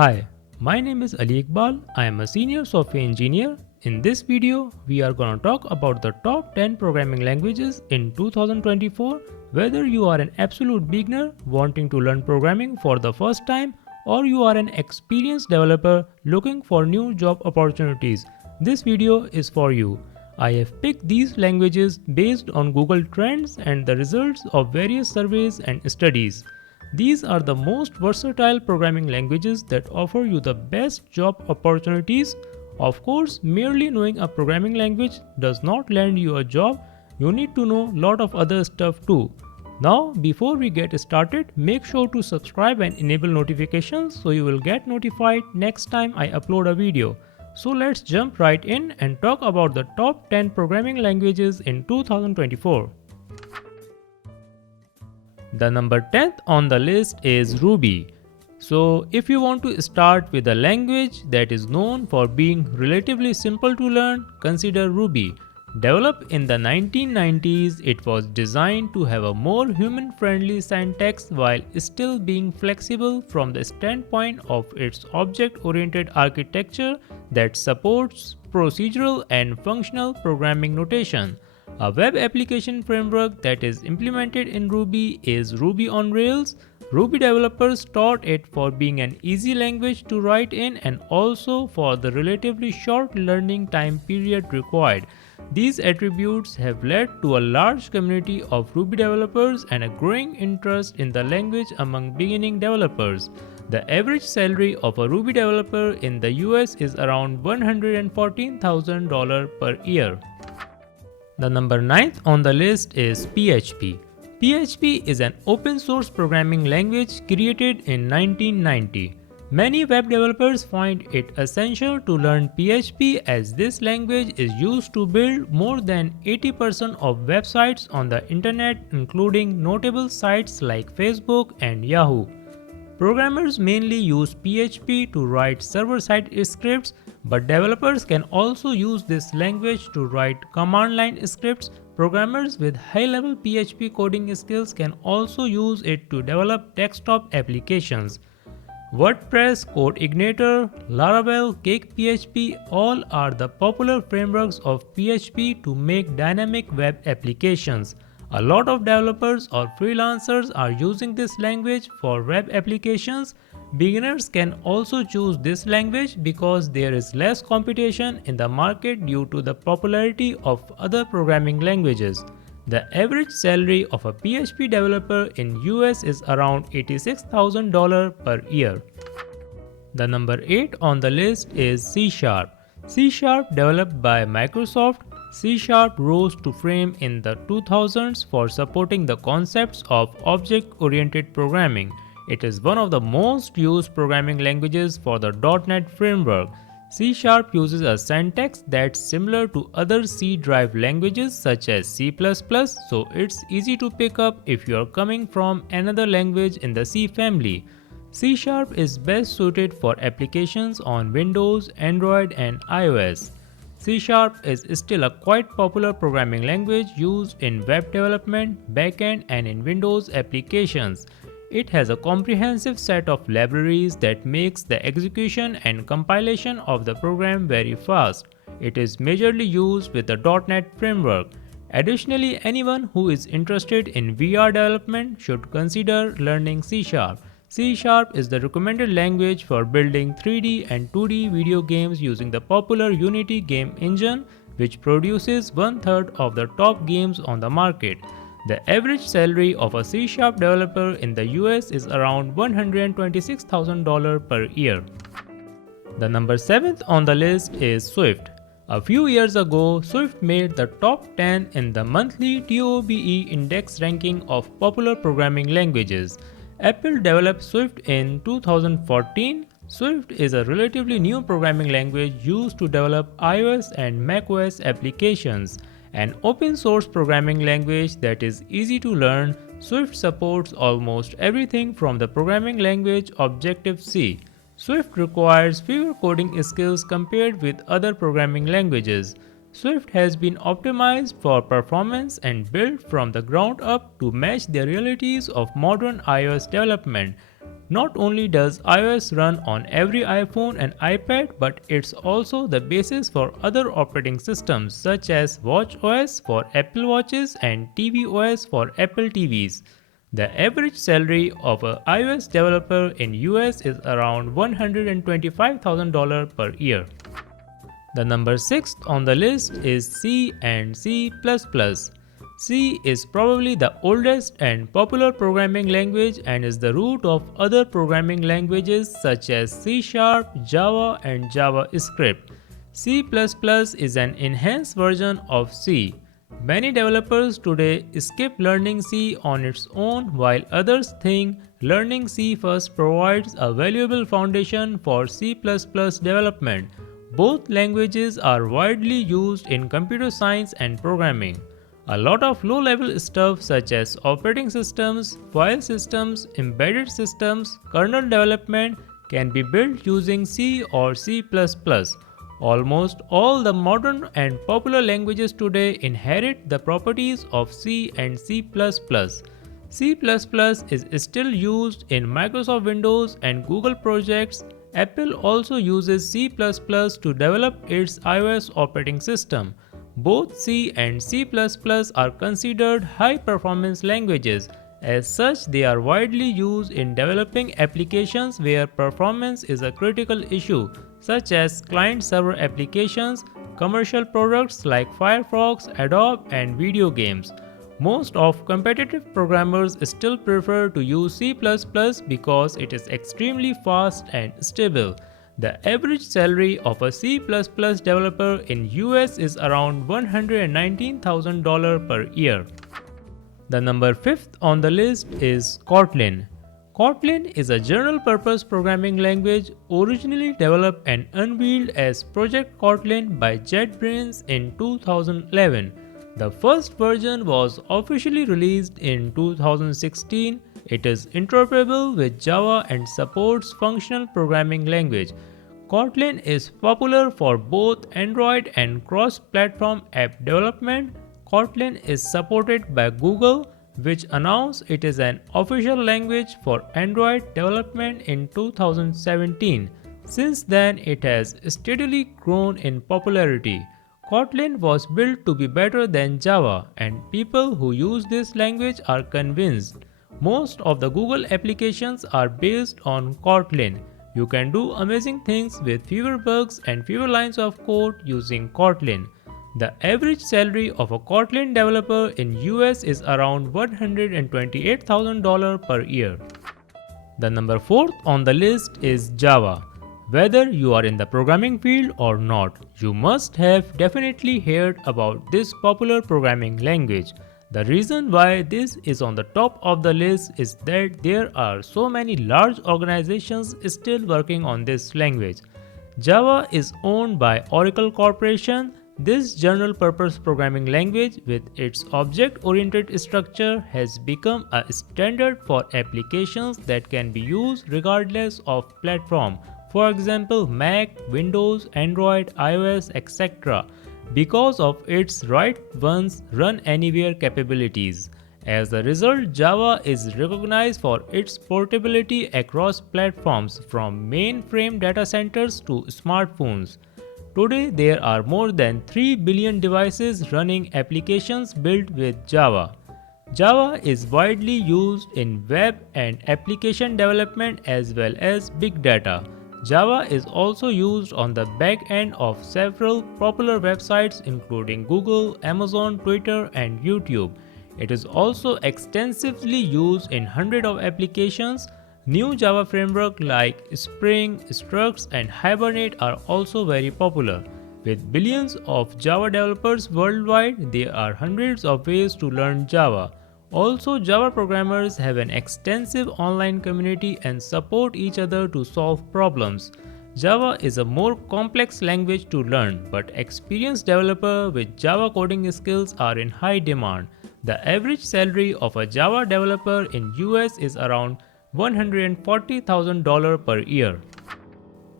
Hi, my name is Ali Iqbal. I am a senior software engineer. In this video, we are going to talk about the top 10 programming languages in 2024. Whether you are an absolute beginner wanting to learn programming for the first time or you are an experienced developer looking for new job opportunities, this video is for you. I have picked these languages based on Google Trends and the results of various surveys and studies. These are the most versatile programming languages that offer you the best job opportunities. Of course, merely knowing a programming language does not land you a job. You need to know a lot of other stuff too. Now, before we get started, make sure to subscribe and enable notifications so you will get notified next time I upload a video. So let's jump right in and talk about the top 10 programming languages in 2024. The number 10th on the list is Ruby. So if you want to start with a language that is known for being relatively simple to learn, consider Ruby. Developed in the 1990s, it was designed to have a more human-friendly syntax while still being flexible from the standpoint of its object-oriented architecture that supports procedural and functional programming notation. A web application framework that is implemented in Ruby is Ruby on Rails. Ruby developers taught it for being an easy language to write in and also for the relatively short learning time period required. These attributes have led to a large community of Ruby developers and a growing interest in the language among beginning developers. The average salary of a Ruby developer in the US is around $114,000 per year. The number 9th on the list is PHP. PHP is an open source programming language created in 1990. Many web developers find it essential to learn PHP as this language is used to build more than 80% of websites on the internet, including notable sites like Facebook and Yahoo. Programmers mainly use PHP to write server-side scripts, but developers can also use this language to write command-line scripts. Programmers with high-level PHP coding skills can also use it to develop desktop applications. WordPress, CodeIgniter, Laravel, CakePHP all are the popular frameworks of PHP to make dynamic web applications. A lot of developers or freelancers are using this language for web applications. Beginners can also choose this language because there is less competition in the market due to the popularity of other programming languages. The average salary of a PHP developer in US is around $86,000 per year. The number 8 on the list is C#. C# developed by Microsoft. C# rose to fame in the 2000s for supporting the concepts of object-oriented programming. It is one of the most used programming languages for the .NET framework. C# uses a syntax that's similar to other C-derived languages such as C++, so it's easy to pick up if you're coming from another language in the C family. C# is best suited for applications on Windows, Android, and iOS. C# is still a quite popular programming language used in web development, backend, and in Windows applications. It has a comprehensive set of libraries that makes the execution and compilation of the program very fast. It is majorly used with the .NET framework. Additionally, anyone who is interested in VR development should consider learning C#. C# is the recommended language for building 3D and 2D video games using the popular Unity game engine, which produces one-third of the top games on the market. The average salary of a C# developer in the US is around $126,000 per year. The number 7th on the list is Swift. A few years ago, Swift made the top 10 in the monthly TOBE index ranking of popular programming languages. Apple developed Swift in 2014. Swift is a relatively new programming language used to develop iOS and macOS applications. An open source programming language that is easy to learn, Swift supports almost everything from the programming language Objective-C. Swift requires fewer coding skills compared with other programming languages. Swift has been optimized for performance and built from the ground up to match the realities of modern iOS development. Not only does iOS run on every iPhone and iPad, but it's also the basis for other operating systems such as watchOS for Apple Watches and tvOS for Apple TVs. The average salary of an iOS developer in US is around $125,000 per year. The number 6 on the list is C and C++. C is probably the oldest and popular programming language and is the root of other programming languages such as C#, Java, and JavaScript. C++ is an enhanced version of C. Many developers today skip learning C on its own, while others think learning C first provides a valuable foundation for C++ development. Both languages are widely used in computer science and programming. A lot of low-level stuff such as operating systems, file systems, embedded systems, kernel development can be built using C or C++. Almost all the modern and popular languages today inherit the properties of C and C++. C++ is still used in Microsoft Windows and Google projects. Apple also uses C++ to develop its iOS operating system. Both C and C++ are considered high-performance languages. As such, they are widely used in developing applications where performance is a critical issue, such as client-server applications, commercial products like Firefox, Adobe, and video games. Most of competitive programmers still prefer to use C++ because it is extremely fast and stable. The average salary of a C++ developer in US is around $119,000 per year. The number 5th on the list is Kotlin. Kotlin is a general-purpose programming language originally developed and unveiled as Project Kotlin by JetBrains in 2011. The first version was officially released in 2016. It is interoperable with Java and supports functional programming language. Kotlin is popular for both Android and cross-platform app development. Kotlin is supported by Google, which announced it is an official language for Android development in 2017. Since then, it has steadily grown in popularity. Kotlin was built to be better than Java, and people who use this language are convinced. Most of the Google applications are based on Kotlin. You can do amazing things with fewer bugs and fewer lines of code using Kotlin. The average salary of a Kotlin developer in US is around $128,000 per year. The number 4th on the list is Java. Whether you are in the programming field or not, you must have definitely heard about this popular programming language. The reason why this is on the top of the list is that there are so many large organizations still working on this language. Java is owned by Oracle Corporation. This general-purpose programming language with its object-oriented structure has become a standard for applications that can be used regardless of platform. For example, Mac, Windows, Android, iOS, etc. because of its write once, run anywhere capabilities. As a result, Java is recognized for its portability across platforms from mainframe data centers to smartphones. Today, there are more than 3 billion devices running applications built with Java. Java is widely used in web and application development as well as big data. Java is also used on the back end of several popular websites including Google, Amazon, Twitter, and YouTube. It is also extensively used in hundreds of applications. New Java frameworks like Spring, Struts, and Hibernate are also very popular. With billions of Java developers worldwide, there are hundreds of ways to learn Java. Also, Java programmers have an extensive online community and support each other to solve problems. Java is a more complex language to learn, but experienced developers with Java coding skills are in high demand. The average salary of a Java developer in US is around $140,000 per year.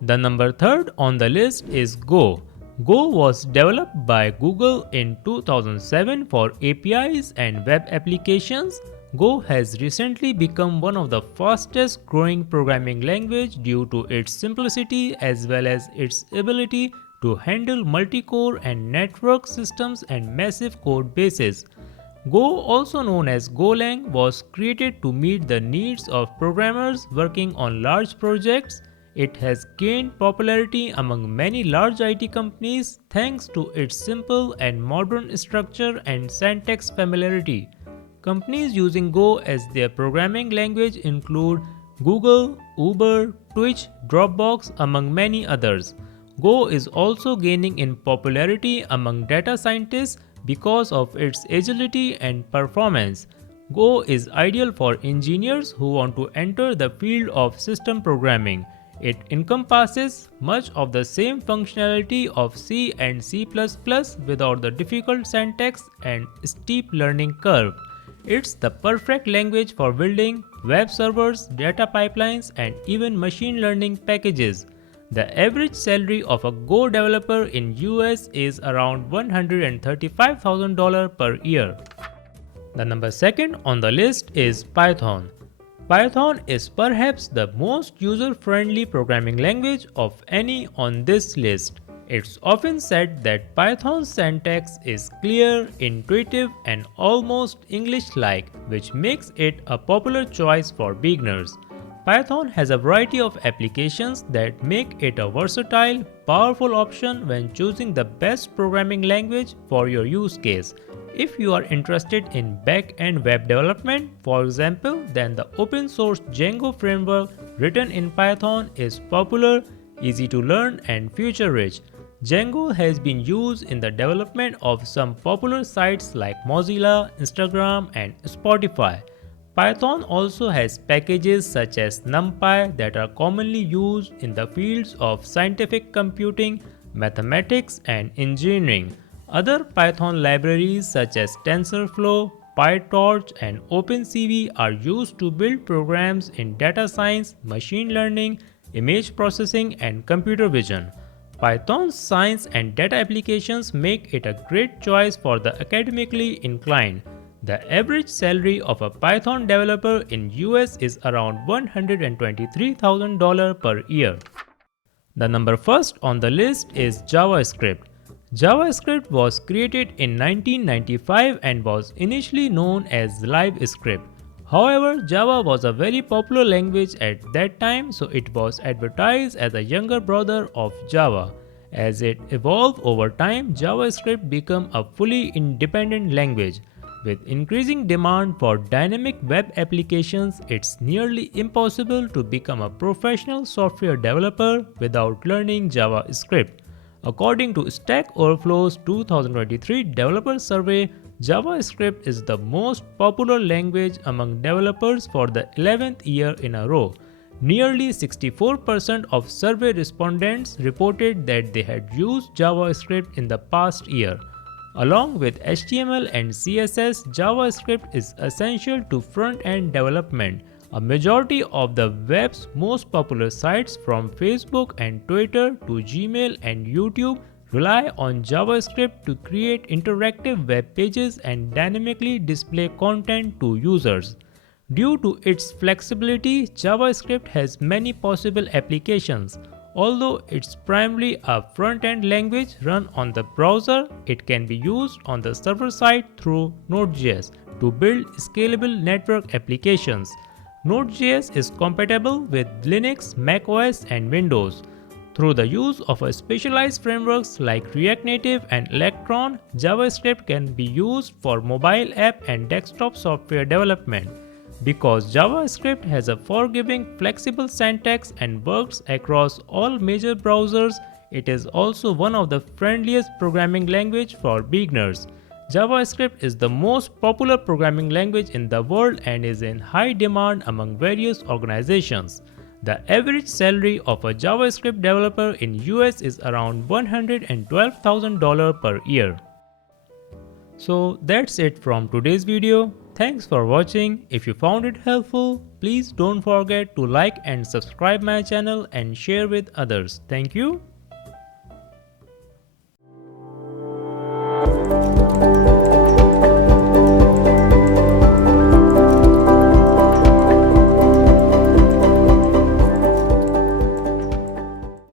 The number 3rd on the list is Go. Go was developed by Google in 2007 for APIs and web applications. Go has recently become one of the fastest growing programming language due to its simplicity as well as its ability to handle multi-core and network systems and massive code bases. Go, also known as GoLang, was created to meet the needs of programmers working on large projects. It has gained popularity among many large IT companies thanks to its simple and modern structure and syntax familiarity. Companies using Go as their programming language include Google, Uber, Twitch, Dropbox, among many others. Go is also gaining in popularity among data scientists because of its agility and performance. Go is ideal for engineers who want to enter the field of system programming. It encompasses much of the same functionality of C and C++ without the difficult syntax and steep learning curve. It's the perfect language for building web servers, data pipelines, and even machine learning packages. The average salary of a Go developer in US is around $135,000 per year. The number 2 on the list is Python. Python is perhaps the most user-friendly programming language of any on this list. It's often said that Python's syntax is clear, intuitive, and almost English-like, which makes it a popular choice for beginners. Python has a variety of applications that make it a versatile, powerful option when choosing the best programming language for your use case. If you are interested in back-end web development, for example, then the open-source Django framework written in Python is popular, easy to learn, and future-rich. Django has been used in the development of some popular sites like Mozilla, Instagram, and Spotify. Python also has packages such as NumPy that are commonly used in the fields of scientific computing, mathematics, and engineering. Other Python libraries such as TensorFlow, PyTorch, and OpenCV are used to build programs in data science, machine learning, image processing, and computer vision. Python's science and data applications make it a great choice for the academically inclined. The average salary of a Python developer in US is around $123,000 per year. The number 1 on the list is JavaScript. JavaScript was created in 1995 and was initially known as LiveScript. However, Java was a very popular language at that time, so it was advertised as a younger brother of Java. As it evolved over time, JavaScript became a fully independent language. With increasing demand for dynamic web applications, it's nearly impossible to become a professional software developer without learning JavaScript. According to Stack Overflow's 2023 developer survey, JavaScript is the most popular language among developers for the 11th year in a row. Nearly 64% of survey respondents reported that they had used JavaScript in the past year. Along with HTML and CSS, JavaScript is essential to front-end development. A majority of the web's most popular sites, from Facebook and Twitter to Gmail and YouTube, rely on JavaScript to create interactive web pages and dynamically display content to users. Due to its flexibility, JavaScript has many possible applications. Although it's primarily a front-end language run on the browser, it can be used on the server side through Node.js to build scalable network applications. Node.js is compatible with Linux, macOS, and Windows. Through the use of specialized frameworks like React Native and Electron, JavaScript can be used for mobile app and desktop software development. Because JavaScript has a forgiving, flexible syntax and works across all major browsers, it is also one of the friendliest programming language for beginners. JavaScript is the most popular programming language in the world and is in high demand among various organizations. The average salary of a JavaScript developer in US is around $112,000 per year. So that's it from today's video. Thanks for watching. If you found it helpful, please don't forget to like and subscribe my channel and share with others. Thank you.